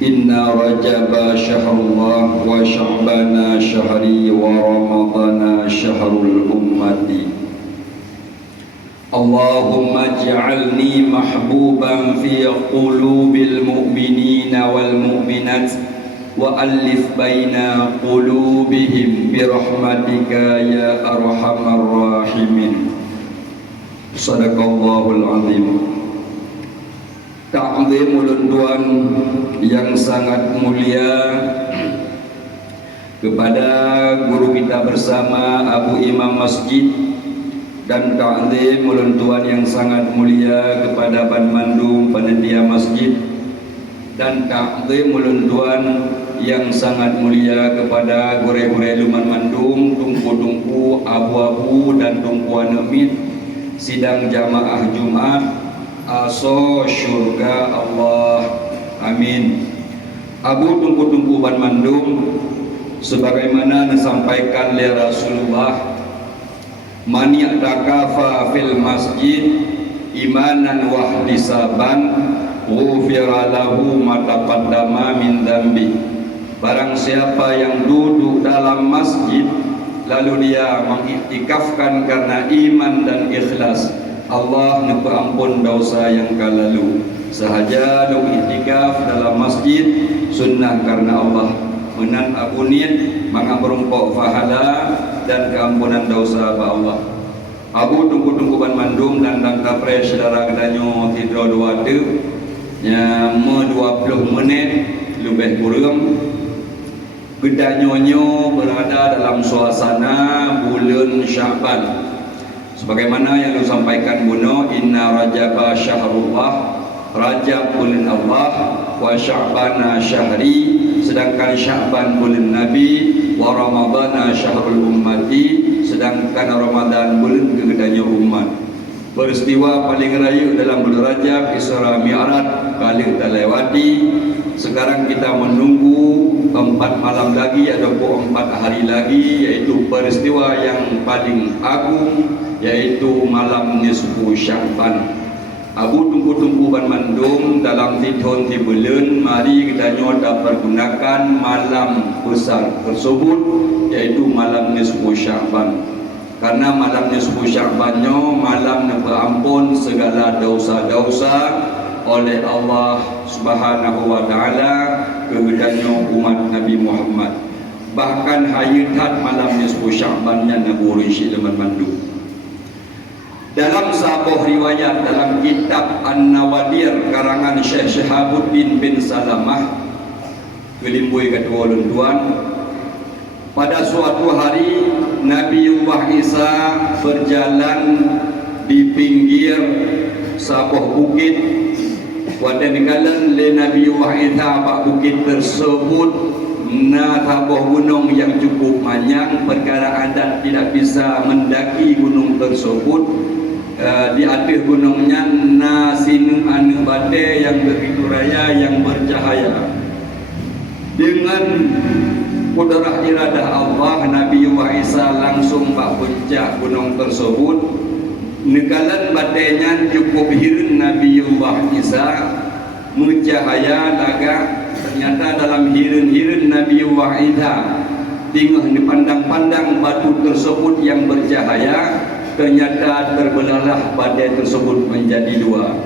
Inna rajaba syahrullah wa sya'bana syahri wa ramadana syahrul ummati. Allahumma ij'alni mahbuban fi qulubil mu'minina wal mu'minat wa alif baina qulubihim bi rahmatika ya arhamar rahimin. Sadaqallahul azim. Ta'zim ulun tuan yang sangat mulia kepada guru kita bersama Abu Imam Masjid, dan ta'zim ulun tuan yang sangat mulia kepada Ban Mandum panitia masjid, dan ta'zim ulun tuan yang sangat mulia kepada gure-gure Luman Mandum, tungku-tungku abu-abu dan tungkuan amit sidang jamaah Jumat aso syurga Allah, amin. Abu tungku-tungku Ban Mandum, sebagaimana disampaikan oleh Rasulullah, man ya'takafa fil masjid imanan wa ihtisaban ghufira lahu ma taqaddama min dzambi. Barang siapa yang duduk dalam masjid lalu dia mengiktikafkan karena iman dan ikhlas, Allah ampun dosa yang kalalu. Sahaja duk iktikaf dalam masjid sunnah karena Allah, menan abunit mengamrumpok fahala dan keampunan dosa ba Allah. Abu tunggu-tunggu Ban Mandum dan tapre saudara kedanyo tidro dua tu nya 20 menit lebih kurang kedanyonyo berada dalam suasana bulan Sya'ban. Sebagaimana yang disampaikan Buno, inna rajaba syahrullah, Rajab bulan Allah, wa sya'bana syahri, sedangkan Sya'ban bulan Nabi, wa ramadana syahrul ummati, sedangkan Ramadan bulan kegedannya umat. Peristiwa paling rayu dalam bulan Rajab, Isra Mi'raj kali terlewati. Sekarang kita menunggu 4 malam lagi ataupun 4 hari lagi, yaitu peristiwa yang paling agung, yaitu malam nisfu Sya'ban. Abu tunggu-tunggu Ban Mandum dalam fithun ti bulan, mari kita nyoda pergunakan malam besar tersebut, yaitu malam nisfu Sya'ban. Karena malam nisfu Sya'bannya malam ampun segala dosa-dosa oleh Allah Subhanahu wa taala kegedanyo umat Nabi Muhammad. Bahkan hayat malam nisfu Sya'bannya naburi Syaiman Mandum. Dalam sebuah riwayat dalam kitab An-Nawadir karangan Syekh Syahabuddin bin Salamah, kelimbui kedua lunduan, pada suatu hari Nabiullah Isa berjalan di pinggir sebuah bukit. Pada negara le Nabiullah Isa pak bukit tersebut na tabuh gunung yang cukup panjang, perkara adat tidak bisa mendaki gunung tersebut. Di atas gunungnya nasinu anu badai yang begitu raya yang bercahaya. Dengan kudrah iradah Allah, Nabiullah Isa langsung pak puncak gunung tersebut. Nekalan badainya cukup hirun Nabiullah Isa mencahaya laga. Ternyata dalam hirun-hirun Nabiullah Isa tinggal dipandang-pandang batu tersebut yang bercahaya, ternyata terbelahlah badai tersebut menjadi dua.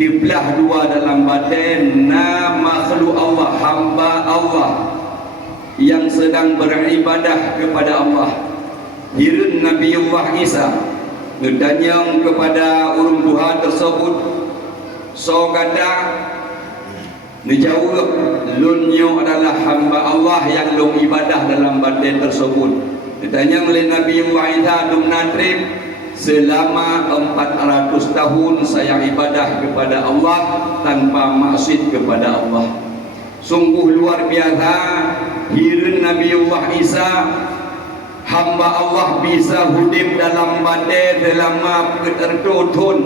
Dibelah dua dalam badai na makhluk Allah, hamba Allah yang sedang beribadah kepada Allah. Hirun Nabiullah Isa bertanya kepada urung Tuhan tersebut, so kata dijawab, lunyo adalah hamba Allah yang lung ibadah dalam badai tersebut. Ditanya oleh Nabiullah Isa dum natrib, selama 400 tahun saya ibadah kepada Allah tanpa maksud kepada Allah. Sungguh luar biasa hirun Nabiullah Isa, hamba Allah bisa hidup dalam badai selama tertutun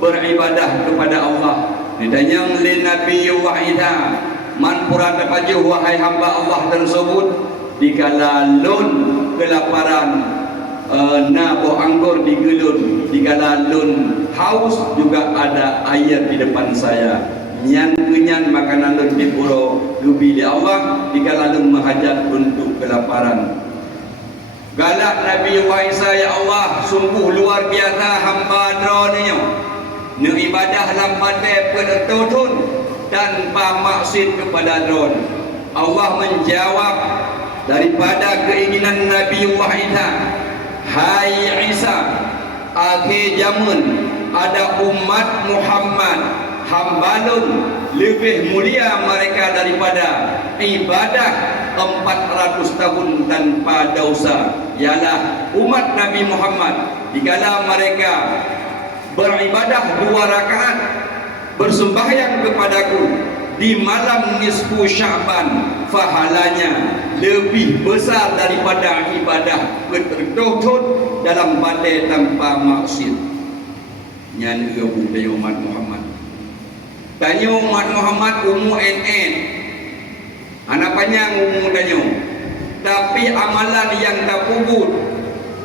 beribadah kepada Allah. Ditanya oleh Nabiullah Isa, man pura terpajuh wahai hamba Allah tersebut, dikala lun kelaparan na buah anggur digelun, dikala lun haus juga ada air di depan saya. nyan kenyan makanan lebih puro lubi li Allah jika lalu menghajat untuk kelaparan. Galak Nabi Isa, ya Allah, sungguh luar biasa hamba droninya ne ibadah lambat bertutun tanpa maksud kepada dron. Allah menjawab daripada keinginan Nabi Isa, hai Isa, akhir zaman ada umat Muhammad hambalun lebih mulia mereka daripada ibadah 400 tahun tanpa dosa, ialah umat Nabi Muhammad dikala mereka beribadah 2 rakaat bersembahyang kepadaku di malam nisfu Sya'ban, pahalanya lebih besar daripada ibadah bertutut dalam badai tanpa maksud. Nyan budaya umat Muhammad. Tanya umat Muhammad umur NN, anak panjang umur tanya, tapi amalan yang tak puput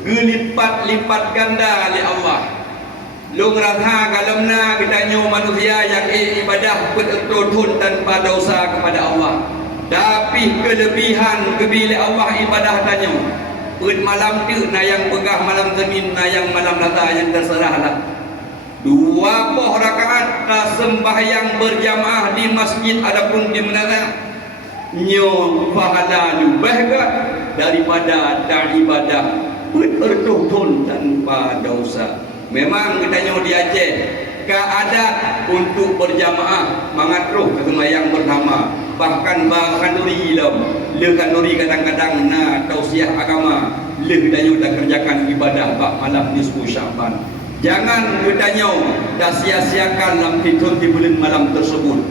gelipat-lipat ganda oleh Allah. Lu ngerasa kalemna kita nyo manusia yang ibadah bertutun tanpa dosa kepada Allah, tapi kelebihan kebila Allah ibadah tanya pun malam tu na yang pegah malam Senin, na yang malam Selasa, yang terserahlah 20 rakaat sembahyang berjamaah di masjid adapun di menara nyo pahala lebih daripada tak ibadah bertutun tanpa dosa. Memang kita nyo di Aceh keadaan untuk berjamaah mengatur sembahyang bersama, bahkan kanduri kanduri kadang-kadang na tausiah agama kita nyo dah kerjakan ibadah bak malam nisfu Sya'ban. Jangan kita nyo dah sia-siakan dalam hitung di bulan malam tersebut,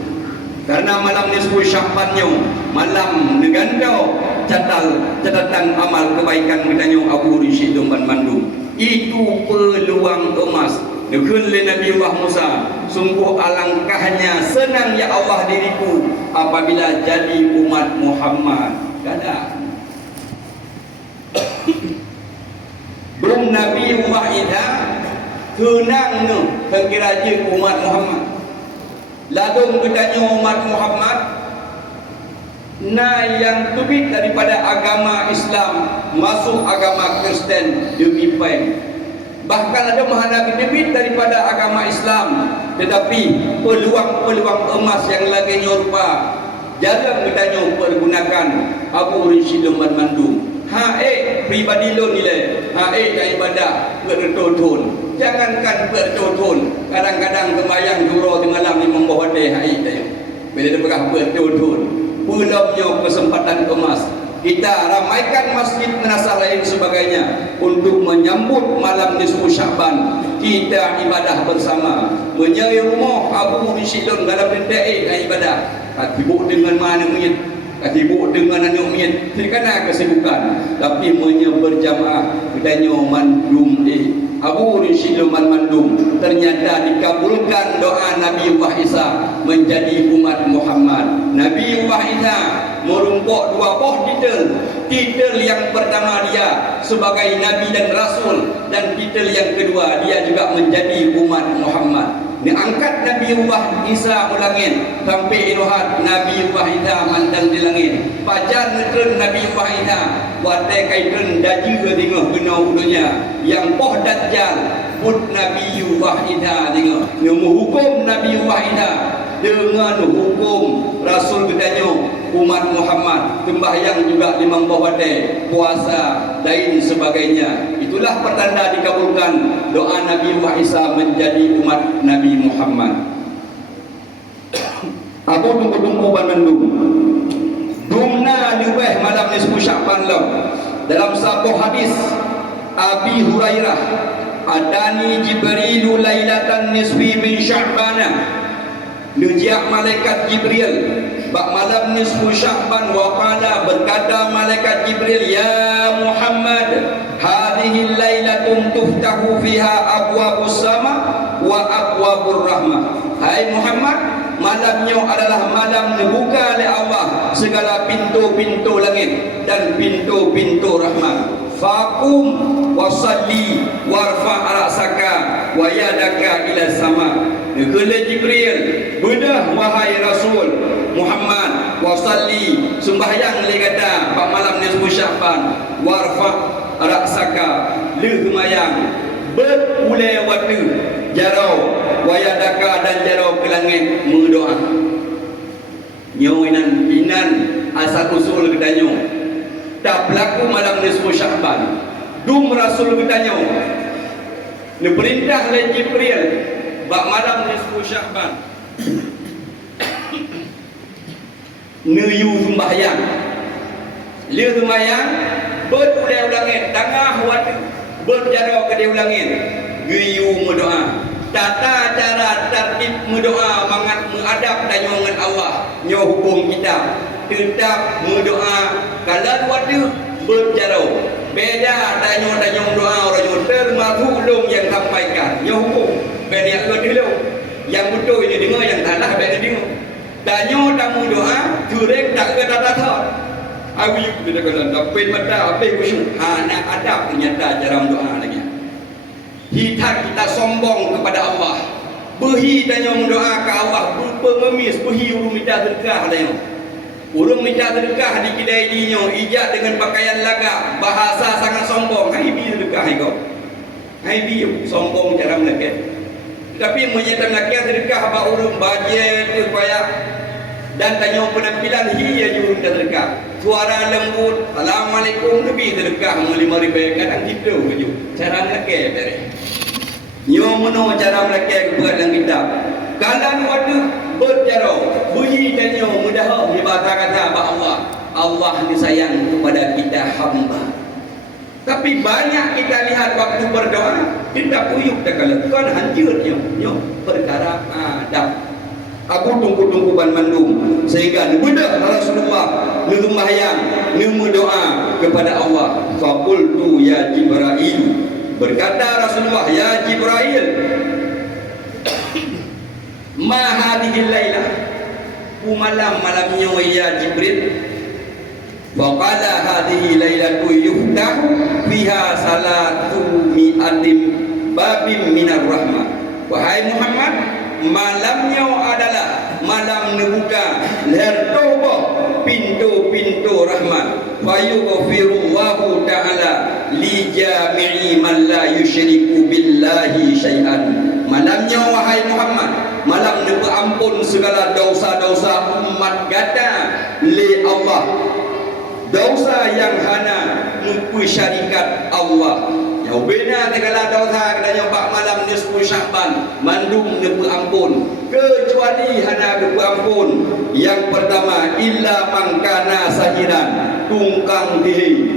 karena malam nisfu Sya'ban nyo malam negandau catatan amal kebaikan kita nyo Abu Rishid Domban Bandung. Itu peluang emas dikun oleh Nabi Allah Musa. Sungguh alangkahnya senang ya Allah diriku apabila jadi umat Muhammad. Kada belum Nabi Allah Isa kenang nu kira-kira umat Muhammad. Ladung bertanya umat Muhammad na yang tubik daripada agama Islam masuk agama Kristen demi peng. Bahkan ada mahana tubik daripada agama Islam, tetapi peluang-peluang emas yang lagi nyorupa jarang kita pergunakan. Abu Rishid Domban Bandung pribadi lo nilai tak ibadah bertutun. Jangankan bertutun, kadang-kadang sembahyang zuhur di malam ni membawa teh bila dia pegang bertutun. Pulau kesempatan emas kita ramaikan masjid menasah lain sebagainya untuk menyambut malam nisfu Sya'ban. Kita ibadah bersama, menyai rumah Abu Rishid dalam bendai ibadah. Katibuk dengan mana mungkin, katibuk dengan anak mungkin, tidak kesibukan, tapi berjamaah kita mandum Abu Rishid Mandum ternyata dikabulkan doa Nabi Allah Isa menjadi umat Muhammad. Nabi Allah Isa merumpuk 2 titel yang pertama dia sebagai Nabi dan Rasul, dan titel yang kedua dia juga menjadi umat Muhammad. Diangkat Nabi Allah Isa ulangin sampai iluhat Nabi Allah Isa mandang di langit. Pajar netren Nabi Allah Isa watai kaitan daji ke tengah kena udunya yang poh dajjal put Nabi Allah Isa tengah yang menghukum Nabi Allah Isa dengan hukum Rasul gedanya umat Muhammad sembahyang juga limang bawadai, puasa lain sebagainya. Itulah pertanda dikabulkan doa Nabi Allah Isa menjadi umat Nabi Muhammad. Aku tunggu-tunggu bandung dumna liweh malam nisfu Sya'ban lah. Dalam satu hadis Abi Hurairah, adani Jibrilu lailatan nisfi min Sya'bana, Nujiak malaikat Jibril bak malam nisfu Sya'ban wa qala, berkata malaikat Jibril, ya Muhammad, hadhihi lailatun tuftahu fiha abwabus sama wa abwabur rahmah. Hai Muhammad, malamnya adalah malam dibuka oleh Allah segala pintu-pintu langit dan pintu-pintu rahmat. Faqum wa salli warfa' ra'saka wa yadaka ila sama. Kala Jibril, bedah wahai Rasul Muhammad, wasalli sembahyang le kata pak malam nisfu Sya'ban, warfa raksaka le humayang berulai waktu jarau wayadaka dan jarau ke langit mendoa. Nyo inan asal usul kedanyo tak berlaku malam nisfu Sya'ban. Dum Rasul kedanyo ne perintah le Jibril bak malam nisfu Sya'ban ne yu sembahyang le sembahyang berulai langit tengah waktu berjarau ke dia langit yu mendoa. Tata cara tertib mendoa mangat mengadap dan dengan Allah nyo hukum kita tetap mendoa kalau waktu berjarau beda dan doa orang termasuk ulung yang sampaikan nyo hukum beda yang dulu yang betul ini dengar yang salah beda dengar danyo tamu doa jurek tak ke tata awi kita kena dapat mata apa usul anak adab ternyata cara doa lagi. Hitak kita sombong kepada Allah. Behi dan yang mendoa ke Allah berpengemis behi urung minta sedekah dan urung minta sedekah di kedai dinyo ijak dengan pakaian lagak bahasa sangat sombong. Hai bi sedekah kau. Hai bi sombong cara melakit. Tapi menyatakan laki sedekah ba urung bajet supaya dan tanya penampilan hiya urung sedekah. Suara lembut, assalamualaikum lebih sedekah 5,000 kadang kita je. Cara melakit beres. Nyo meno cara melakit kebuat dalam kitab. Kalau waktu berjarau, bunyi dan nyo mudah di bahasa kata Allah. Allah disayang kepada kita hamba. Tapi banyak kita lihat waktu berdoa, kita puyuk tak kan hancur nyo perkara adab. Aku tunggu ban mandum sehingga bedah Rasulullah sembahyang berdoa kepada Allah. Faqultu ya Jibril, berkata Rasulullah, ya Jibril, ma hadhihi lailah, malamnya ya Jibril. Faqala hadhihi lailatu yuftahu fiha salatu mi'atim babim minar rahmah. Wahai Muhammad, malamnya adalah malam nebuka leher taubat pintu-pintu rahmat. Fayughfirullahu ta'ala li jami'i man la yusyriku billahi syai'an. Malamnya wahai Muhammad, malam nebu ampun segala dosa-dosa umat gata li Allah. Dosa yang hana mengikui syarikat Allah. Yang benar segala dosa kadanya pak malam nisfu Sya'ban mandum nebu ampun kecuali hana nebu ampun. Yang pertama illa mangkana sahiran tungkang dihi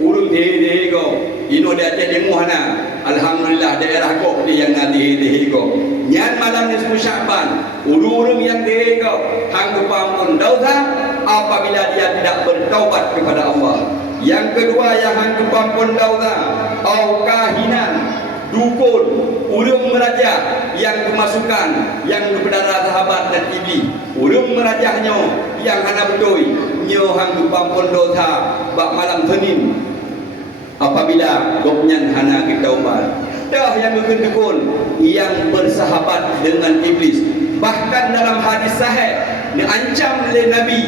urung dihi go ino dia jadi muhana. Alhamdulillah daerah kok dia yang dihi go nyan malam nisfu Sya'ban urung yang dihi go hang ampun dosa apabila dia tidak bertaubat kepada Allah. Yang kedua yang hantu pampun dosa au kahinan dukun urung meraja yang kemasukan yang berdarah sahabat dan iblis urung merajahnya yang hana betul nyo hantu pampun dosa bak malam Senin apabila gopnyan hana ketaubat. Dah yang dukun yang bersahabat dengan iblis. Bahkan dalam hadis sahih diancam oleh Nabi,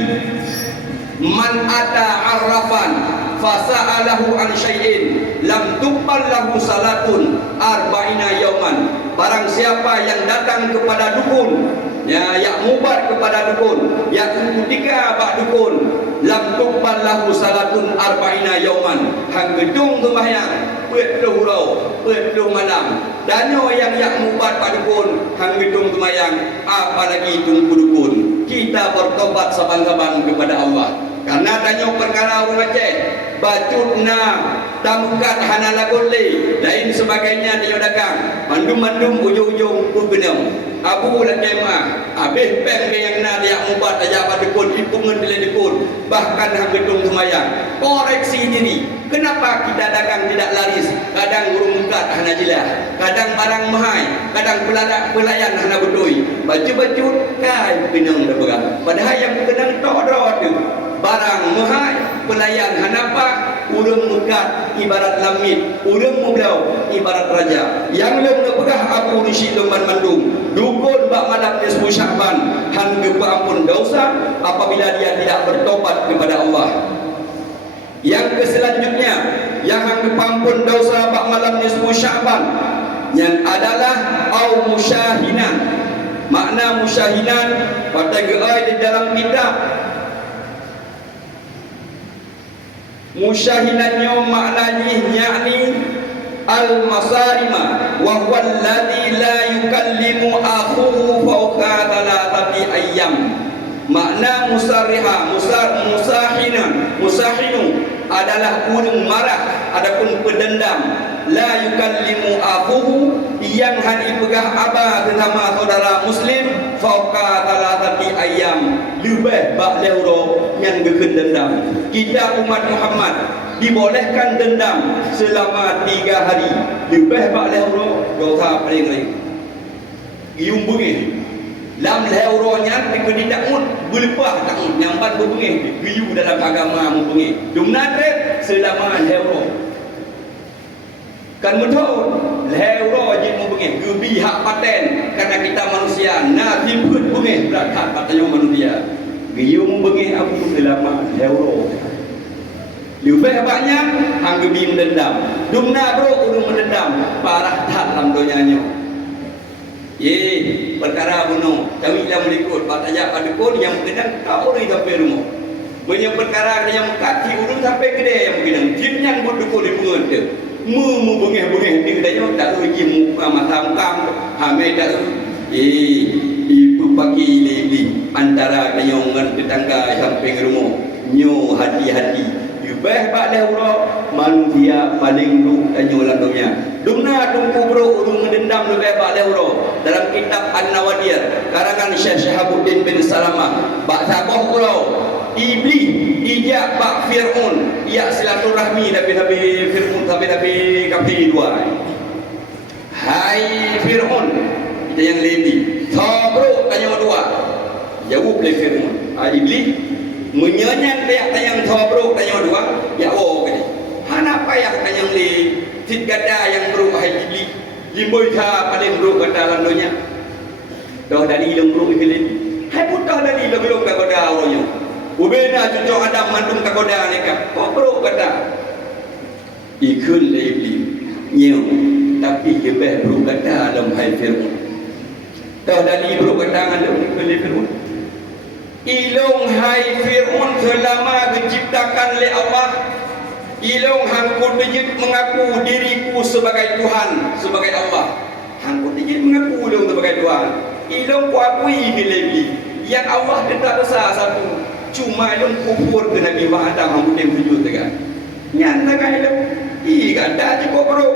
man ata arrafan fasa'alahu an syai'in lam tuqbal lahu salatun arba'ina yauman. Barang siapa yang datang kepada dukun, yang mubat kepada dukun, yang ketika bak dukun, lam tuqbal lahu salatun arba'ina yauman. Hang gedung sembahyang puet hurau, puet malam. Danyo yang mubat pada dukun, hang gedung sembahyang, apalagi tunggu dukun. Kita bertobat saban-saban kepada Allah. Karena tanya perkara orang Aceh bacutna tamukat hana lagole lain sebagainya dia dagang mandum-mandum ujung-ujung bergenam abu lakemah habis peng yang na dia ubat aja pada pun ipungan bila dipun bahkan hang gedung semayang. Koreksi diri, kenapa kita dagang tidak laris? Kadang urung mukat hana jelas, kadang barang mahal, kadang pelayan hana bedoi, baju-baju kai benang dah. Padahal yang benang tok tu barang mahal, pelayan hanapa urang megat ibarat lamit, urang mublau ibarat raja. Yang lem pegah aku risi lemban mandung, dukun bak malam nisfu Sya'ban, han ampun dosa apabila dia tidak bertobat kepada Allah. Yang selanjutnya, yang ampun dosa bak malam nisfu Sya'ban, yang adalah au musyahinan. Makna musyahinan pada geai di dalam kitab. Musyahinannya maknanya yakni al-masarima wa huwa alladhi la yukallimu akhuhu fawqa thalathati ayyam. Makna musariha, musahinu adalah urang marah, adapun pedendam. La yukallimu akhuhu, yang hani pegah abah sesama saudara muslim fauqa thalathati ayyam, lebih bak leuro yang gekeun dendam. Kita umat Muhammad dibolehkan dendam selama 3 hari, lebih bak leuro dosa paling lain. Gium bengih lam leuro nya dikedi takut belepah takut nyamban bengih giu dalam agama bengih dumnatre selama leuro kan betul leuro je mu bengih gebi hak paten karena kita manusia na timput bengih berakat patanya manusia giu mu bengih aku selama leuro lebih banyak hang gebi mendendam dumna bro urung mendendam parah tak dalam donyanya. Perkara bunuh kami yang melikut pataya pada pun yang mengenang tak orang sampai rumah banyak perkara yang kaki urung sampai gede yang mengenang jin yang berdukul di bunga tu mu bengih-bengih di kedainya tak tahu jin mata mukam hamil tak tahu ibu pagi li antara kayongan tetangga sampai rumah nyo hati-hati lebih bak leuro manusia paling lu tanyo landunya dumna tungku bro urung mendendam lebih bak leuro dalam kitab An-Nawadir karangan Syekh Syahabuddin bin Salamah bak saboh pulau iblis ijak bak Fir'aun ia silaturahmi Nabi Fir'aun sampai Nabi kafir 2 hai Fir'aun kita yang lebih bro tanya 2 jawab le Fir'aun iblis menyanyikan dia tayang bro tanya 2 ya kini hana payah tayang li tit gada yang bro hai iblis limboi tha paling bro kata landonya dah dari ilmu bro ikilin hai putah dari ilmu ka goda awanya ubena cucok adam mandung ka goda neka bro kata ikul le iblis nyeu tapi lebih bro kata dalam hai Fir'aun dah dari bro kata ngandung ikul le Fir'aun ilung hai Fir'aun selama diciptakan oleh Allah ilung hangkut dijit mengaku diriku sebagai Tuhan sebagai Allah hangkut dijit mengaku ilung sebagai Tuhan ilung ku akui gelebi yang Allah tidak besar satu cuma ilung kufur ke Nabi Adam hangkut yang sujud tekan nyata kan ilung ganda je kau bro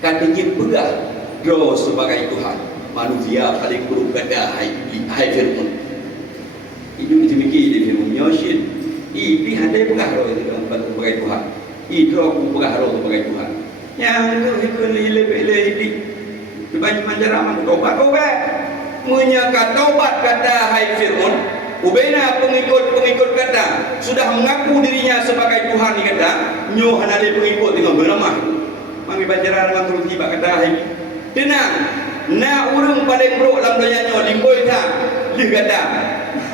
kan dijit begah do sebagai Tuhan manusia paling buruk kata hai Fir'aun itu mikir di Fir'aun nyosyid ini handai pegah roh itu sebagai Tuhan itu aku pegah roh sebagai Tuhan yang itu lebih kebanyakan jaraman tobat menyangka tobat kata hai Fir'aun ubena pengikut kata sudah mengaku dirinya sebagai Tuhan kata nyoh handai pengikut dengan berlemah mami banjaran dengan turut tiba kata hai tenang na urung paling bro dalam donyanya limboi tak li kata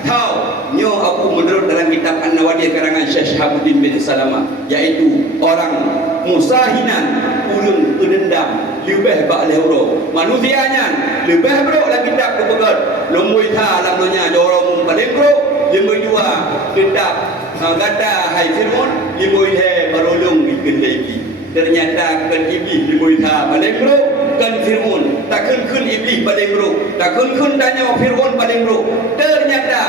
tahu nyo aku menurut dalam kitab An-Nawadir karangan Syekh Syahabuddin bin Salamah iaitu orang musahinan urung pendendam lebih bak leuro manusianya lebih bro dalam kitab kepegat limboi tak dalam donya dorong paling bro limboi 2 kitab kata hai Fir'aun limboi he barolong ikan lagi ternyata kan iblis limboi tak paling bro kan Fir'aun tak kun iblis paling buruk tak kun tanya Fir'aun paling buruk ternyata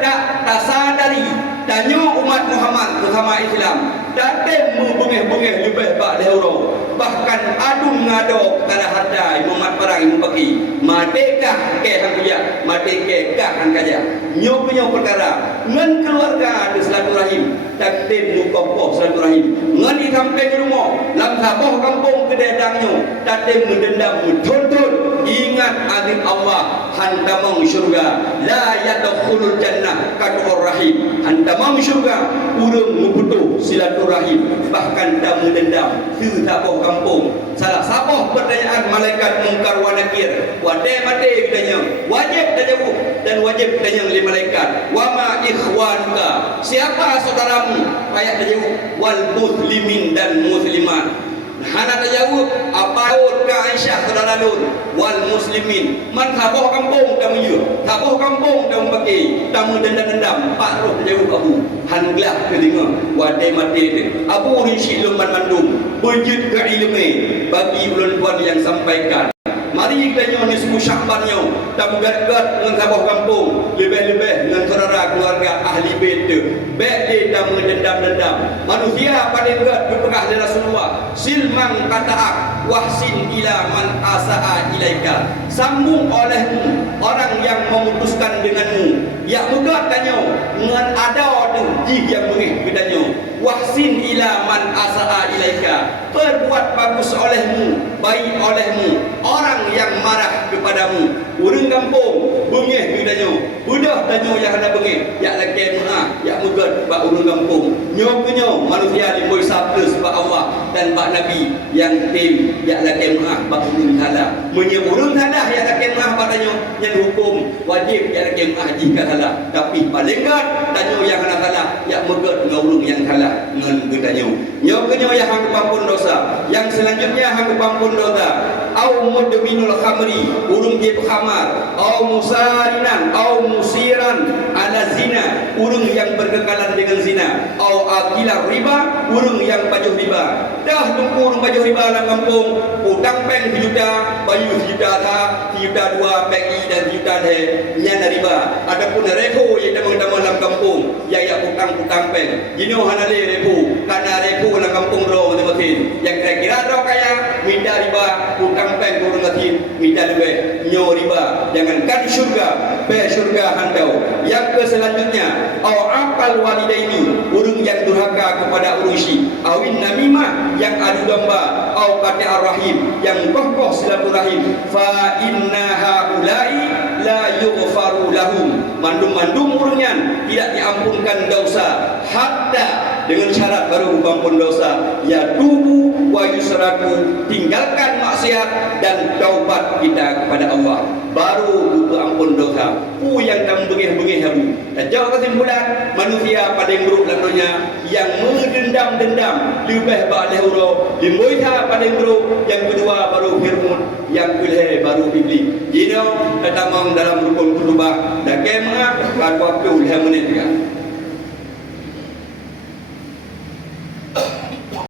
tak sadari tanya umat Muhammad bersama Islam tak temu bengih-bengih lebih bak leuro bahkan adu ngado kada hadai umat perang imu baki madekah ke hangkuya madekah hangkaja nyo perkara ngan keluarga di silaturahim tak temu kokoh silaturahim ngan di kampung rumah lam saboh kampung kedai dangnyo tak temu dendam tuntun ingat azim Allah handamang syurga la yadkhulul jannah kadur rahim handamang syurga urang membutuh silaturahim bahkan tamu dendam tu tapoh kampung salah sabah pertanyaan malaikat mungkar wa nakir wadai mati katanya wajib tanya dan wajib tanya oleh malaikat wa ma ikhwanuka siapa saudaramu ayat tanya wal muslimin dan muslimat Hana tajawab apaut ka Aisyah saudara Lut wal muslimin man taboh kampung tamu you taboh kampung tamu bagi tamu dendam-dendam pak roh tajawab abu hanglah kelinga wadai mati itu abu rinsi luman mandum berjud ke ilmu bagi ulun puan yang sampaikan mari kita ni suku Syakbannya tamu gat-gat dengan taboh kampung lebih-lebih dengan saudara keluarga ahli bait baik dia tamu dendam-dendam manusia pada gat berpegah dari Rasulullah silman kataak wahsin ila man asaa ilaika sambung olehmu orang yang memutuskan denganmu ya muka tanya dengan ada tu jih yang beri bedanya wahsin ila man asaa ilaika berbuat bagus olehmu baik olehmu orang yang marah kepadamu urang kampung bengih bedanya budak tanya yang ada bengih ya laki mah ya muka bak urang kampung nyo manusia diboi sabda sebab Allah dan bak nabi yang tim ya laki mah bak urang halal menyebut hadah ya laki mah patanya yang hukum wajib ya laki mah jika halal tapi paling gat tanya yang halal halal ya muka dengan urang yang halal ngan gedanya nyo yang hang pampun dosa yang selanjutnya hang pampun dosa au mudminul khamri urung dia berkhamar au musarinan au musiran ala zina urung yang berkekalan dengan zina au akilah riba urung yang bajuh riba dah tunggu urung bajuh riba dalam kampung utang peng sejuta bayu sejuta tha sejuta dua pegi dan sejuta he nyana riba adapun repo yang damang-damang dalam kampung yang utang peng jino hanale repo kana repo dalam kampung ro tebatin yang kira-kira ro kaya minta riba utang peng urung ngatin minta lebih nyo riba jangankan syurga be syurga handau yang ke selanjutnya au aqal walidaini urung yang durhaka kepada urusi awin namimah yang adu domba au qati arrahim yang kokoh silaturahim fa inna haulai la yughfaru lahum mandum-mandum urungan tidak diampunkan dosa hatta dengan syarat baru ampun dosa ya tubu wa yusraku tinggalkan maksiat dan taubat kita kepada Allah baru butuh ampun dosa yang kamu bengih-bengih habu dan jauh kesimpulan manusia pada yang buruk dalam dunia yang mendendam-dendam lebih ba'leh uro limuita pada yang buruk yang kedua baru firmun yang kedua baru iblis jino tamang dalam rukun kutubah dan kemah waktu 5 menit juga